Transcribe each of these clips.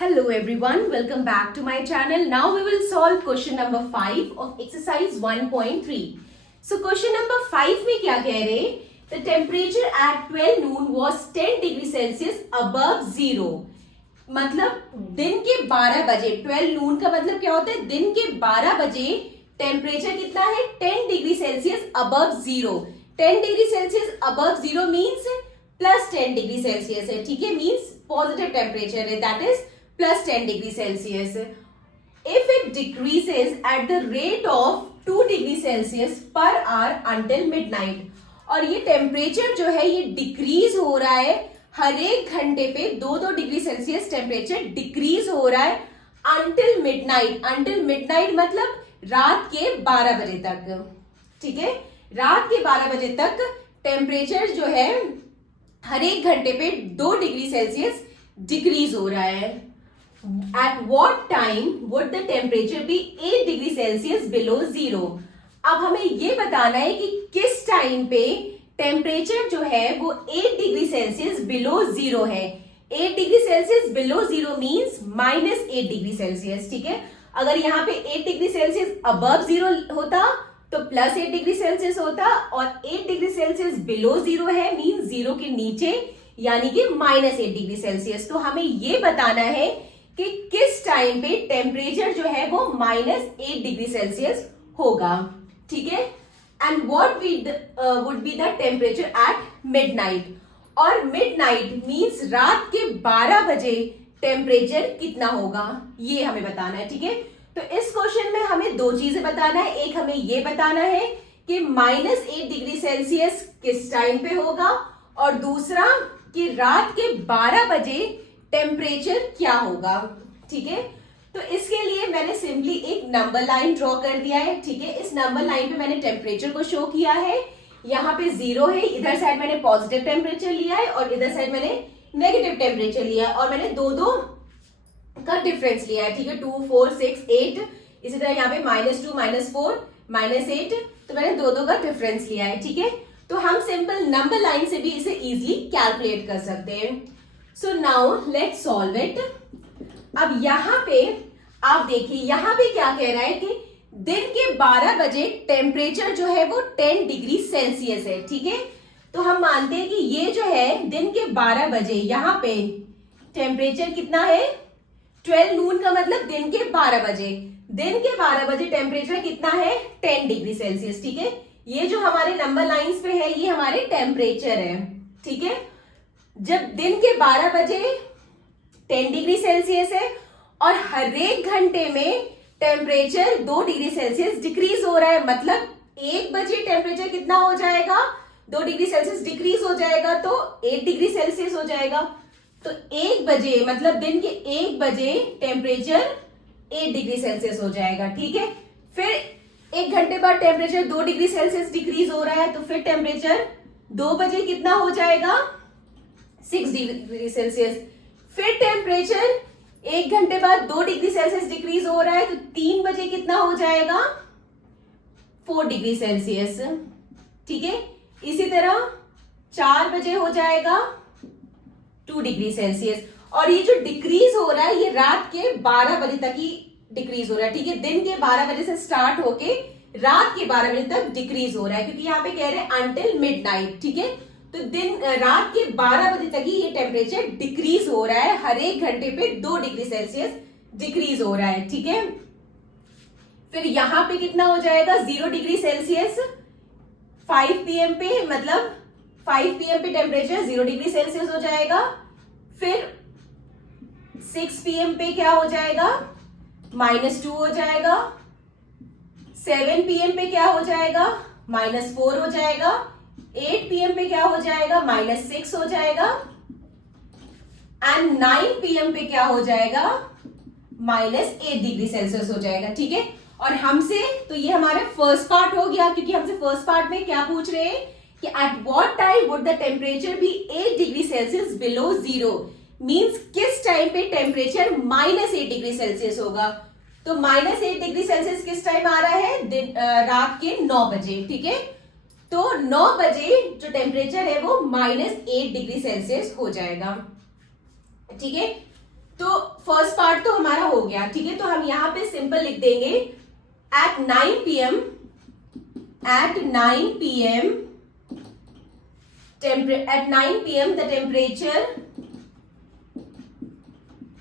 Hello everyone, welcome back to my channel. Now we will solve question number 5 of exercise 1.3. So question number 5 में क्या कह रहे हैं? The temperature at 12 noon was 10 degree Celsius above zero. मतलब दिन के 12 बजे 12 नून का मतलब क्या होता है? दिन के 12 बजे टेम्परेचर कितना है? 10 degree Celsius above zero. 10 degree Celsius above zero means plus 10 degree Celsius है. ठीक है, मीन्स पॉजिटिव टेम्परेचर है, that is plus 10 degree Celsius. If it decreases at the rate of 2 degree Celsius per hour until midnight. और ये temperature जो है ये decrease हो रहा है हर एक घंटे पे 2-2 डिग्री सेल्सियस टेम्परेचर डिक्रीज हो रहा है until midnight. until midnight मतलब रात के 12 बजे तक. ठीक है, रात के 12 बजे तक टेम्परेचर जो है हर एक घंटे पे 2 डिग्री सेल्सियस डिक्रीज हो रहा है. At what time would the temperature be 8 degree Celsius below zero? अब हमें ये बताना है कि किस टाइम पे टेम्परेचर जो है वो 8 डिग्री सेल्सियस बिलो जीरो है. 8 degree Celsius below zero means -8 degree Celsius. ठीक है, अगर यहाँ पे 8 डिग्री सेल्सियस अबव जीरो होता तो +8 डिग्री सेल्सियस होता, और 8 डिग्री सेल्सियस बिलो जीरो है मीन्स जीरो के नीचे यानी कि -8 डिग्री सेल्सियस. तो हमें ये बताना है कि किस टाइम पे टेम्परेचर जो है वो -8 डिग्री सेल्सियस होगा. ठीक है, and what would be the temperature at midnight. और मिडनाइट मींस रात के 12 बजे टेम्परेचर कितना होगा ये हमें बताना है. ठीक है, तो इस क्वेश्चन में हमें दो चीजें बताना है. एक हमें ये बताना है कि -8 डिग्री सेल्सियस किस टाइम पे होगा, और दूसरा कि रात के 12 बजे टेम्परेचर क्या होगा. ठीक है, तो इसके लिए मैंने सिंपली एक नंबर लाइन ड्रॉ कर दिया है. ठीक है, इस नंबर लाइन पे मैंने टेम्परेचर को शो किया है. यहाँ पे 0 है, इधर साइड मैंने पॉजिटिव टेम्परेचर लिया है और इधर साइड मैंने नेगेटिव टेम्परेचर लिया है, और मैंने दो का डिफरेंस लिया है. ठीक है, 2, 4, 6, 8. इसी तरह यहाँ पे -2, -4, -8, तो मैंने दो का डिफरेंस लिया है. ठीक है, तो हम सिंपल नंबर लाइन से भी इसे इजिली कैलकुलेट कर सकते हैं. So now let's solve it. अब यहाँ पे आप देखिए, यहाँ पे क्या कह रहा है कि दिन के 12 बजे टेम्परेचर जो है वो 10 डिग्री सेल्सियस है. ठीक है, तो हम मानते हैं कि ये जो है दिन के 12 बजे यहाँ पे टेम्परेचर कितना है? 12 नून का मतलब दिन के 12 बजे. दिन के 12 बजे टेम्परेचर कितना है? 10 डिग्री सेल्सियस. ठीक है, ये जो हमारे नंबर लाइंस पे है ये हमारे टेम्परेचर है. ठीक है, जब दिन के 12 बजे 10 डिग्री सेल्सियस है और हर एक घंटे में टेम्परेचर 2 डिग्री सेल्सियस डिक्रीज हो रहा है, मतलब 1 बजे टेम्परेचर कितना हो जाएगा? 2 डिग्री सेल्सियस डिक्रीज हो जाएगा तो 8 डिग्री सेल्सियस हो जाएगा. तो 1 बजे मतलब दिन के 1 बजे टेम्परेचर 8 डिग्री सेल्सियस हो जाएगा. ठीक है, फिर 1 घंटे बाद टेम्परेचर 2 डिग्री सेल्सियस डिक्रीज हो रहा है, तो फिर टेम्परेचर 2 बजे कितना हो जाएगा? 6 डिग्री सेल्सियस. फिर टेम्परेचर 1 घंटे बाद 2 डिग्री सेल्सियस डिक्रीज हो रहा है, तो 3 बजे कितना हो जाएगा? 4 डिग्री सेल्सियस. ठीक है, इसी तरह 4 बजे हो जाएगा 2 डिग्री सेल्सियस. और ये जो डिक्रीज हो रहा है ये रात के 12 बजे तक ही डिक्रीज हो रहा है. ठीक है, दिन के 12 बजे से स्टार्ट होके रात के 12 बजे तक डिक्रीज हो रहा है, क्योंकि यहाँ पे कह रहे हैं अंटिल मिडनाइट. ठीक है, तो रात के 12 बजे तक ही ये टेम्परेचर डिक्रीज हो रहा है, हर एक घंटे पे 2 डिग्री सेल्सियस डिक्रीज हो रहा है. ठीक है, फिर यहां पे कितना हो जाएगा? 0 डिग्री सेल्सियस 5 PM पे, मतलब 5 PM पे टेम्परेचर 0 डिग्री सेल्सियस हो जाएगा. फिर 6 PM पे क्या हो जाएगा? -2 हो जाएगा. 7 PM पे क्या हो जाएगा? -4 हो जाएगा. 8 PM पे क्या हो जाएगा? -6 हो जाएगा. एंड 9 PM पे क्या हो जाएगा? -8 डिग्री सेल्सियस हो जाएगा. ठीक है, और हमसे तो ये हमारा फर्स्ट पार्ट हो गया, क्योंकि हमसे फर्स्ट पार्ट में क्या पूछ रहे हैं कि at what time would the temperature be 8 degree Celsius below zero. Means किस टाइम पे टेम्परेचर -8 डिग्री सेल्सियस होगा. तो -8 डिग्री सेल्सियस किस टाइम आ रहा है? रात के 9 बजे. ठीक है, तो 9 बजे जो टेम्परेचर है वो -8 डिग्री सेल्सियस हो जाएगा. ठीक है, तो फर्स्ट पार्ट तो हमारा हो गया, ठीक है। तो हम यहाँ पे सिंपल लिख देंगे at 9 p.m. at 9 p.m. at 9 p.m.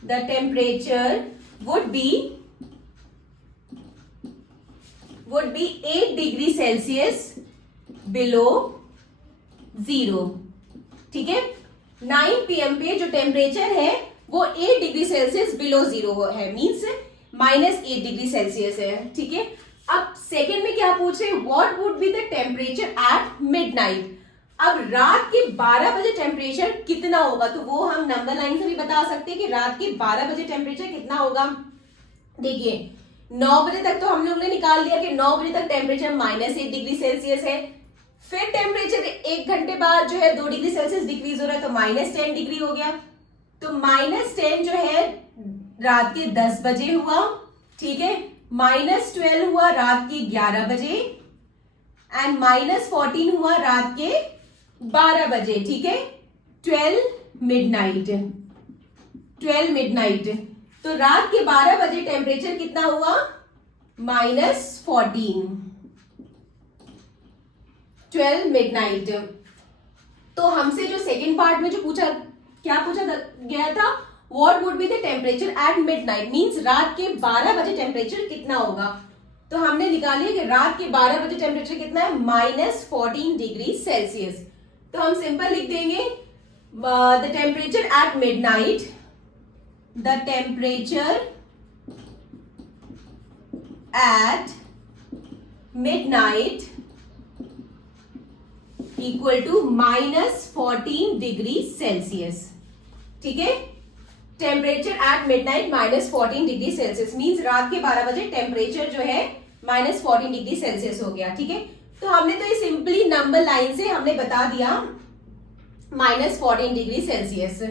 the temperature would be 8 degree Celsius below 0, ठीक है। 9 PM पे जो टेम्परेचर है वो 8 डिग्री सेल्सियस बिलो 0 है, मीन्स -8 डिग्री सेल्सियस है, ठीक है। अब सेकेंड में क्या पूछ रहे हैं, what would be the temperature at midnight. अब रात के 12 बजे टेम्परेचर कितना होगा, तो वो हम नंबर लाइन से भी बता सकते हैं कि रात के 12 बजे टेम्परेचर कितना होगा। देखिए 9 बजे तक तो हम लोग ने निकाल लिया कि 9 बजे तक टेम्परेचर -8 डिग्री सेल्सियस है। फिर टेम्परेचर 1 घंटे बाद जो है 2 डिग्री सेल्सियस डिक्रीज हो रहा है, तो -10 डिग्री हो गया। तो -10 जो है रात के 10 बजे हुआ, ठीक है। -12 हुआ रात के 11 बजे एंड -14 हुआ रात के 12 बजे, ठीक है। 12 मिडनाइट। तो रात के 12 बजे टेम्परेचर कितना हुआ, -14, 12 मिडनाइट। तो हमसे जो सेकेंड पार्ट में जो पूछा गया था, what would be the temperature at midnight, means रात के 12 बजे टेम्परेचर कितना होगा। तो हमने निकाली कि रात के 12 बजे टेम्परेचर कितना है, -14 डिग्री सेल्सियस। तो हम सिंपल लिख देंगे the temperature at midnight, the temperature at midnight equal to -14 degree Celsius, ठीक है। Temperature at midnight -14 degree Celsius means रात के 12 बजे टेम्परेचर जो है -14 डिग्री सेल्सियस हो गया, ठीक है। तो हमने तो ये सिंपली नंबर लाइन से हमने बता दिया -14 डिग्री सेल्सियस,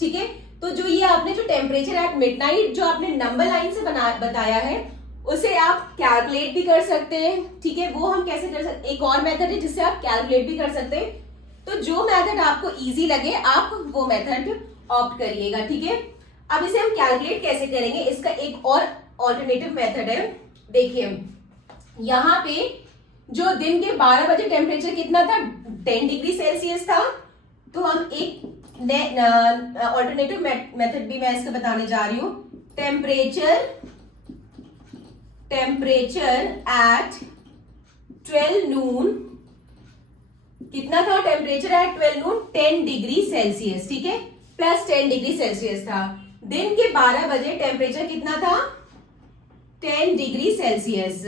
ठीक है। तो जो ये आपने जो टेम्परेचर एट मिडनाइट जो आपने नंबर लाइन से बताया है, उसे आप कैलकुलेट भी कर सकते हैं, ठीक है। वो हम कैसे कर सकते, एक और मेथड है जिससे आप कैलकुलेट भी कर सकते हैं। तो जो मेथड आपको इजी लगे आप वो मेथड ऑप्ट करिएगा, ठीक है। अब इसे हम कैलकुलेट कैसे करेंगे, इसका एक और ऑल्टरनेटिव मेथड है। देखिए यहाँ पे जो दिन के 12 बजे टेम्परेचर कितना था, 10 डिग्री सेल्सियस था। तो हम एक ऑल्टरनेटिव मेथड भी मैं इसका बताने जा रही हूं। टेम्परेचर एट 12 नून कितना था, temperature at 12 Noon 10 degree Celsius, ठीक है, +10 डिग्री सेल्सियस था। दिन के 12 बजे टेम्परेचर कितना था, 10 डिग्री सेल्सियस,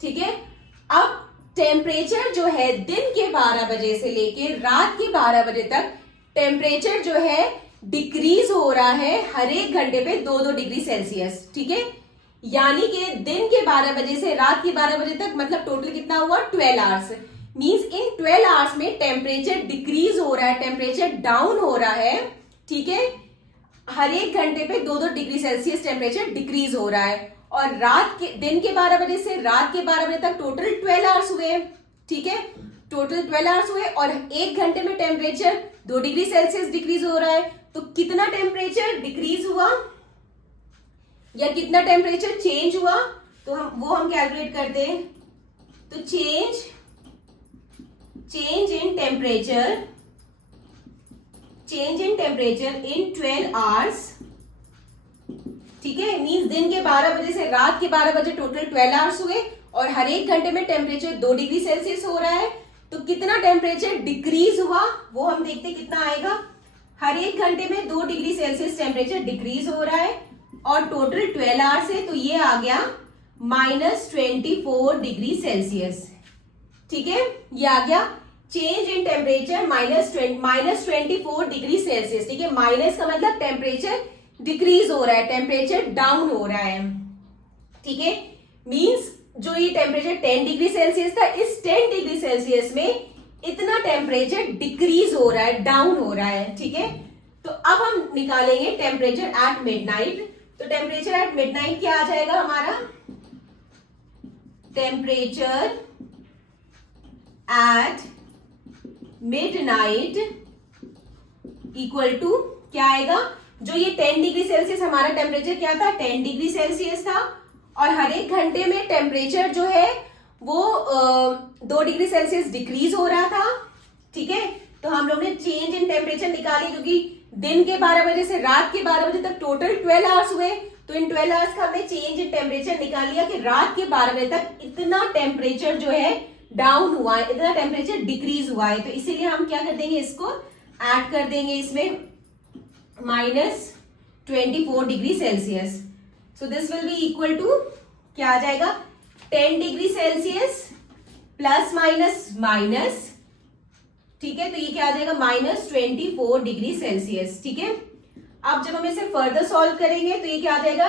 ठीक है। अब टेम्परेचर जो है दिन के 12 बजे से लेके रात के 12 बजे तक टेम्परेचर जो है डिक्रीज हो रहा है हर एक घंटे पे 2-2 डिग्री सेल्सियस, ठीक है। यानी कि दिन के 12 बजे से रात के 12 बजे तक मतलब टोटल कितना हुआ, 12 आवर्स। मींस इन 12 आवर्स में टेम्परेचर डिक्रीज हो रहा है, टेम्परेचर डाउन हो रहा है, ठीक है। हर एक घंटे पे 2-2 डिग्री सेल्सियस टेम्परेचर डिक्रीज हो रहा है। और दिन के 12 बजे से रात के 12 बजे तक टोटल 12 आवर्स हुए, ठीक है, टोटल 12 आवर्स हुए। और एक घंटे में टेम्परेचर 2 डिग्री सेल्सियस डिक्रीज हो रहा है। तो कितना टेम्परेचर डिक्रीज हुआ या कितना टेम्परेचर चेंज हुआ, तो हम कैलकुलेट करते हैं। तो change in temperature in 12 hours, ठीक है। मींस दिन के 12 बजे से रात के 12 बजे टोटल 12 आवर्स हुए और हर एक घंटे में टेम्परेचर 2 डिग्री सेल्सियस हो रहा है। तो कितना टेम्परेचर डिक्रीज हुआ वो हम देखते हैं कितना आएगा। हर एक घंटे में 2 डिग्री सेल्सियस टेम्परेचर डिक्रीज हो रहा है और टोटल 12 आवर्स है, तो ये आ गया -24 डिग्री सेल्सियस, ठीक है। ये आ गया change in temperature -24 degree Celsius, ठीक है। माइनस का मतलब टेम्परेचर डिक्रीज हो रहा है, टेम्परेचर डाउन हो रहा है, ठीक है। मींस जो ये टेम्परेचर 10 डिग्री सेल्सियस था, इस 10 डिग्री सेल्सियस में इतना टेम्परेचर डिक्रीज हो रहा है, डाउन हो रहा है, ठीक है। तो अब हम निकालेंगे टेम्परेचर एट मिडनाइट। तो टेम्परेचर एट मिडनाइट क्या आ जाएगा हमारा, temperature at midnight equal to क्या आएगा, जो ये 10 डिग्री सेल्सियस हमारा टेम्परेचर क्या था, 10 डिग्री सेल्सियस था, और हर एक घंटे में टेम्परेचर जो है वो 2 डिग्री सेल्सियस डिक्रीज हो रहा था। ठीक है, तो हम लोग ने चेंज इन टेम्परेचर निकाली, क्योंकि दिन के 12 बजे से रात के 12 बजे तक टोटल 12 आवर्स हुए, तो इन 12 आवर्स का हमने चेंज इन टेम्परेचर निकाल लिया कि रात के 12 बजे तक इतना टेम्परेचर जो है डाउन हुआ है, इतना टेम्परेचर डिक्रीज हुआ है। तो इसीलिए हम क्या कर देंगे, इसको ऐड कर देंगे इसमें -24 degree Celsius. So this will be equal to क्या आ जाएगा, 10 degree Celsius plus minus minus, ठीक है, तो ये क्या आ जाएगा -24 डिग्री सेल्सियस। ठीक है, अब जब हम इसे फर्दर सॉल्व करेंगे तो ये क्या आ जाएगा,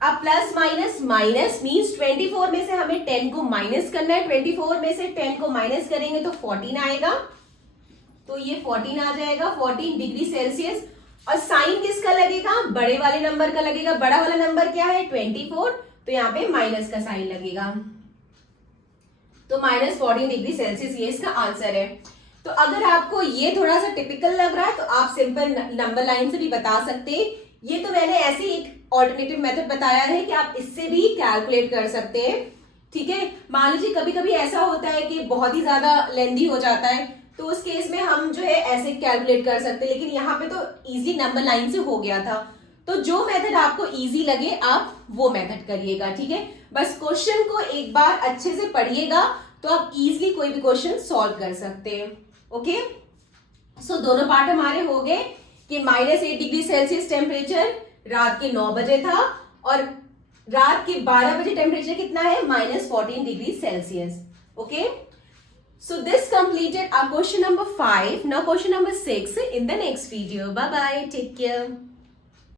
अब प्लस माइनस माइनस मींस 24 में से हमें 10 को माइनस करना है, 24 में से 10 को माइनस करेंगे तो 14 आएगा, तो ये 14 आ जाएगा, 14 डिग्री सेल्सियस। और साइन किसका लगेगा, बड़े वाले नंबर का लगेगा। बड़ा वाला नंबर क्या है 24, तो यहाँ पे माइनस का साइन लगेगा, तो -14 डिग्री सेल्सियस ये इसका आंसर है। तो अगर आपको ये थोड़ा सा टिपिकल लग रहा है तो आप सिंपल नंबर लाइन से भी बता सकते हैं। ये तो मैंने ऐसे एक ऑल्टरनेटिव मेथड बताया है कि आप इससे भी कैलकुलेट कर सकते हैं। ठीक है, मान लीजिए कभी कभी ऐसा होता है कि बहुत ही ज्यादा लेंथी हो जाता है, तो उस केस में हम जो है ऐसे कैलकुलेट कर सकते हैं, लेकिन यहाँ पे तो इजी नंबर लाइन से हो गया था। तो जो मेथड आपको इजी लगे आप वो मेथड करिएगा। ठीक है, बस क्वेश्चन को एक बार अच्छे से पढ़िएगा तो आप इजीली कोई भी क्वेश्चन सॉल्व कर सकते हैं। ओके, सो दोनों पार्ट हमारे हो गए कि -8 डिग्री सेल्सियस टेम्परेचर रात के 9 बजे था, और रात के 12 बजे टेम्परेचर कितना है -14 degree Celsius. Okay, so this completed our question number 5. Now question number 6 in the next video. Bye bye, take care.